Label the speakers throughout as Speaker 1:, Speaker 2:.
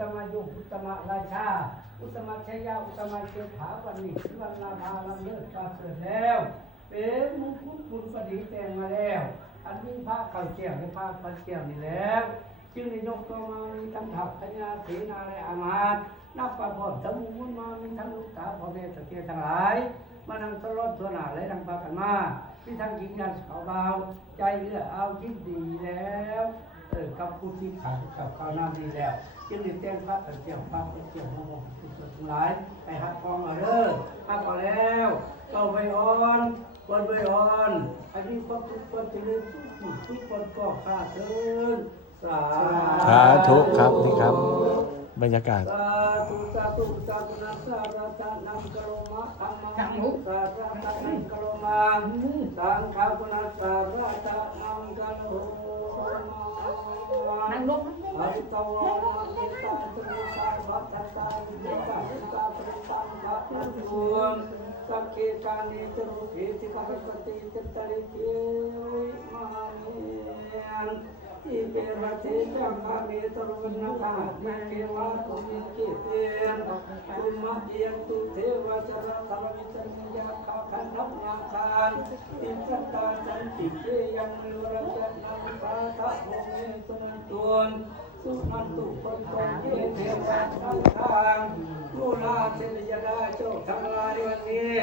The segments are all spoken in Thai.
Speaker 1: ตมะโยอุตมะราชา อุตมะชยยาอุตมะเจ้าผาวันนี้ถึงวันลาภาลำเลิศประเสริฐแล้ว เป็นมงคุฎบุญประดิษฐ์แต่งมาแล้ว อันนี้พระเก่าเจียวในพระปัจเจียวนี่แล้วจึงได้ยกตัวมามีทั้งถักพญาเสนาและอามาตนับประพอบทั้งมุนมามีทั้งลูกตาพ่อแม่ตะเกียทั้งหลายมานั่งตลอดตัวหนาและดังพากันมาที่ทั้งหญิงกันเขาเบาใจเอื้อเอายินดีแล้ว เออกับผู้ที่ขันกับข้าวหน้าดีแล้วจึงได้แจ้งพระปัจเจียวพระปัจเจียวมาบอกทุกคนทั้งหลายไปหักกองเอาเด้อหักก่อนแล้วเจ้าไปอ่อนบนไปอ่อนอันนี้ความทุกข์ความเจริญทุกข์ทุกคนก็ข้าเถินสา
Speaker 2: สาธุครับนี่ครับ บรรยากาศ
Speaker 1: สาธุสาธุสาธุนะสาราตานังกะโลมะอัมมังสาราตานังกะโลมาสังฆาปุนะสาราตานังกะโลมา
Speaker 3: นั่งลง
Speaker 1: อาทิตวะนะเมตตาสุนิสาวัฏตาวิเดตาสุตาสุตังภะตุมสักเกกานิจิตจิตตริเยียนอิเประเทจังคาเมตรุณคาเกวะตุมิเกเตนตุมะเอียนตุเทวจระธรรมิจันยาคาคันทัพนาคานอิจัตตาจันติเกยังมิวรจันนังสาทะโมเมตุนันตุนสุนันตุปนตเกเทวะสังฆางมูลาเทนยดาเจ้าทั้งหลายวันนี้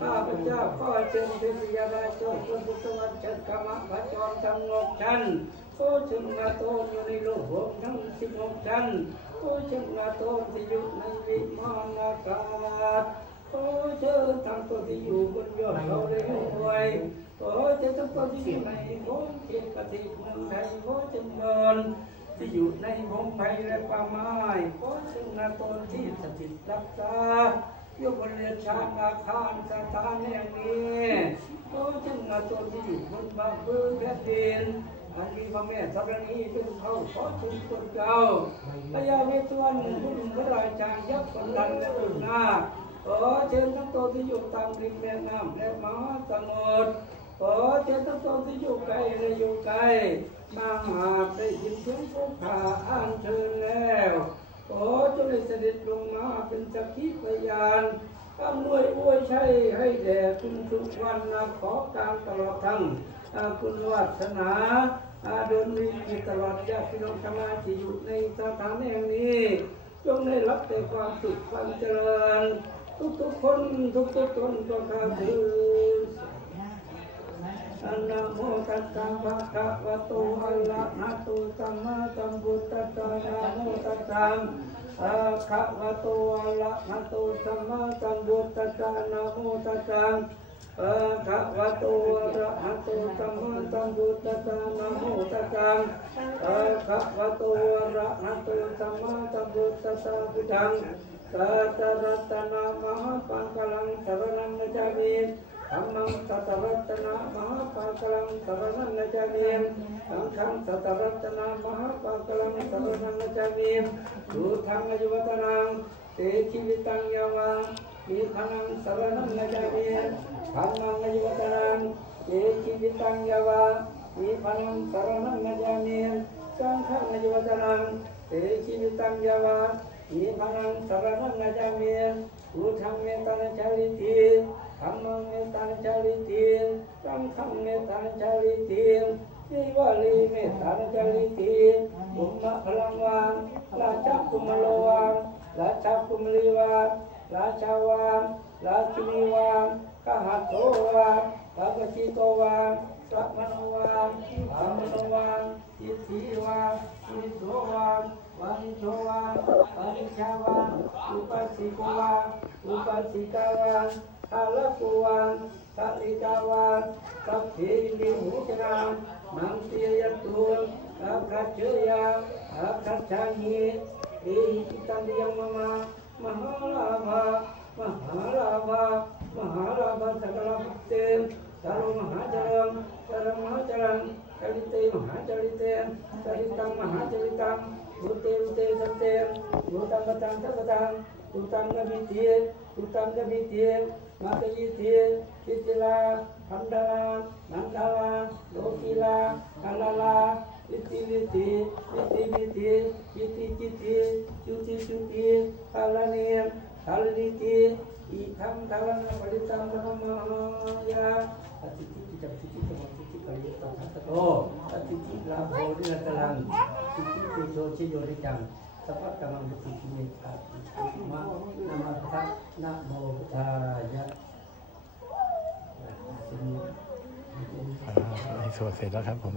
Speaker 1: ข้าพเจ้าขอเชิญเทนยดาเจ้าจงสวรรค์จันทร์กรรมพระจอมทั้งหกชั้นโอ้ชงนาโตอยู่ในโลกหกทั้งสิบหกชั้น โอ้ชงนาโตที่อยู่ในวิมานอากาศโอ้เชิญทั้งตัวที่อยู่บนยอดเขาได้หวยโอ้เจ้าทั้งตัวที่อยู่ในโงเกียรติเมืองไทยโอ้จำเริญที่อยู่ในพงไผ่และป่าไม้โอ้ชงนาโตที่สถิตรักษาอยู่บนเรือนชานอาคารสถานแห่งนี้โอ้ชงนาโตที่อยู่บนบางพื้นแผ่นดิน อันนี้พระแม่ธรณีเป็นเขาขอทุนคนเก่าพญาเวทวันบุญพระราชายักษ์คนดันและตุนาขอเชิญทั้งตัวที่อยู่ตามริมแม่น้ำและมหาสมุทรขอเชิญทั้งตัวที่อยู่ไกลและอยู่ไกลมาหาได้ยินเสียงผู้ขาอ่านเชิญแล้วขอจงได้เสด็จลงมาเป็นสักขีพยานอำนวยอวยชัยให้แด่คุณทุกวันนะขอการตลอดทั้งคุณวัฒนา อาดลมีกิจตลอดญาติพี่น้องทั้งหลายที่อยู่ในสถานแห่งนี้จงได้รับแต่ความสุขความเจริญ ทุกๆคนทุกๆตนก็ข้าถืออะนะโมตัสสะภะคะวะโตอะระหะโตสัมมาสัมพุทธัสสะนะโมตัสสะภะคะวะโตอะระหะโตสัมมาสัมพุทธัสสะนะโมตัสสะ ภะคะวะโตอะระหะโตสัมมาสัมพุทธัสสะนะโมตัสสะภะคะวะโตอะระหะโตสัมมาสัมพุทธัสสะพุทธังสัตตรัตนะมหาปังกลังสรณังนัจามิธัมมังสัตตรัตนะมหาปังกลังสรณังนัจามิสังฆังสัตตรัตนะมหาปังกลังสรณังนัจามิสุทังอยุวัตนัง เตชีวิตังยาวังมีพนังสรณังนาจามีธรรมังนายุวัตนังเอกิวิตังยาวามีพนังสรณังนาจามีสังฆังนายุวัตนังเอกิวิตังยาวามีพนังสรณังนาจามีอุทังเมตานจาริติธรรมังเมตานจาริติสังฆังเมตานจาริตินิวาลีเมตานจาริติบุมมะพลังวังราชกุมโลวัง ราชกุมลีวังราชาวานราชินีวานกหัตโตวานกาปชิโตวานสัมมโนวานอามโนวานอิทธิวานอิโตวานวานิโตวานวานิชาวานอุปัสสิกวานอุปัสสิกาวานกาลกุวานกาลิกาวานสัพเพลิหูจนามมังเตียตุนอาคัจเจยาอาคัจฉานิ เอหิตันเดียมมะมหาลาภมหาลาภมหาลาภสักลา วิธีวิธีวิธีวิธีวิธีจิตีจุติจุติภาลเนียมภาลิธีอิทัมทาลังปริตัมปรมายาอติติจับจิตติจิตมติติปริตัมทัตโตอติติลาโภดิรตลังติติติโชชิโยริจังสัพพะกัมมังติติเมตาติมะนะมะทะนะโมพุทธายะ
Speaker 2: สวดเสร็จแล้วครับผม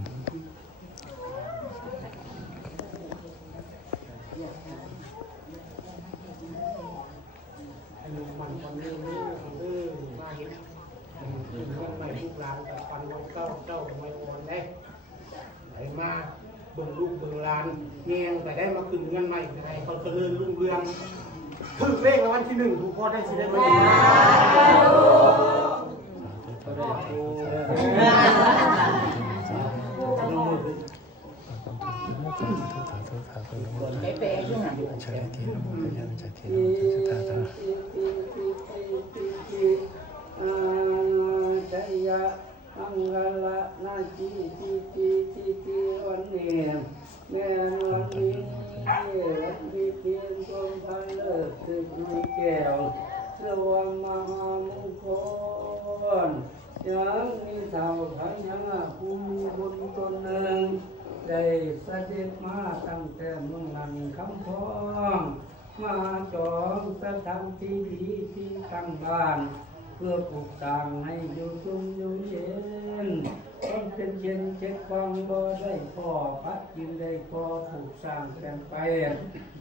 Speaker 3: เงียงแต่ได้มาคืนเงินใหม่แต่ได้เขาเจริญรุ่งเรืองถือเลขรางวัลที่หนึ่งทุกพ่อได้สิได้ไหม
Speaker 2: ใช้เปย์ยุ่งอะใช้ที่น้ำมันยังใช้ที่
Speaker 1: อิ
Speaker 2: น้ำมันใช้ที่
Speaker 1: ติปิติปิอาจยะอังกลานาจิติติติติวันเนียแม่นวันนี้วันที่เพียงตรงพันเลิกถึงมีแก้วสวงมหามงคลยังมี เท่าพันยังผู้มีบุญตนหนึ่งได้เสด็จมาตั้งแต่เมืองนันคำพองมาจองสถานที่ดีที่ตั้งบ้าน เพื่อปลูกสร้างให้อยู่ชุ่มอยู่เย็นต้องเป็นเย็นเจ็ดฟองบ่ได้พอพัดกินได้พอปลูกสร้างแต่งไป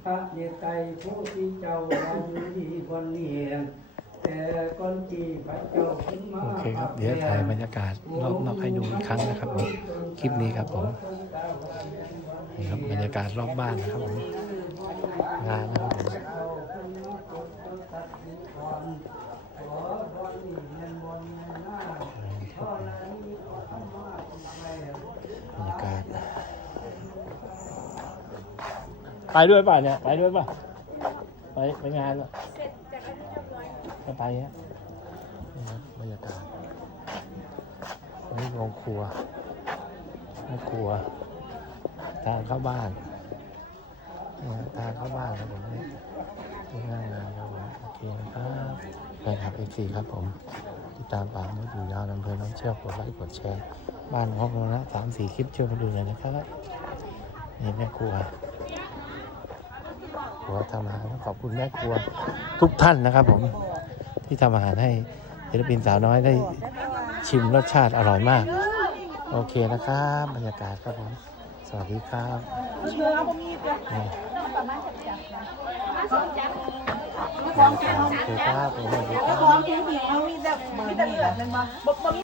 Speaker 1: พระเนตไตผู้ที่เจ้าเราดีวันนี้
Speaker 2: โอเคครับ เดี๋ยวถ่ายบรรยากาศรอบๆให้ดูอีกครั้งนะครับผมคลิปนี้ครับผมนี่ครับบรรยากาศรอบบ้านนะครับผมงานนะครับผมบรรยากาศไปด้วยป่ะเนี่ยไปด้วยป่ะไปไปงานเหรอะไปฮะนี่ครับบรรยากาศนี่โรงครัวแม่ครัว ทางเข้าบ้านนี่ทางเข้าบ้านครับผมนี่ที่หน้างานครับผมโอเคนะครับแฟนคลับเอซีครับผมติดตามป่ามืออยู่ยาวอำเภอน้องเชี่ยวกดไลค์กดแชร์ บ้านห้องนะสามสี่คลิปเชื่อมาดูหน่อยนะครับนี่แม่ครัวครัวทำอาหารขอบคุณแม่ครัวทุกท่านนะครับผม ที่ทำอาหารให้ศิลปินสาวน้อยได้ชิมรสชาติอร่อยมาก โอเคนะครับ บรรยากาศครับผมสวัสดีครับนี่บรรยากาศโอเคครับผมสวัสดีครับ
Speaker 4: ของที่มีเขามีแต่เลือนนี่แหละเป็นบ่บ่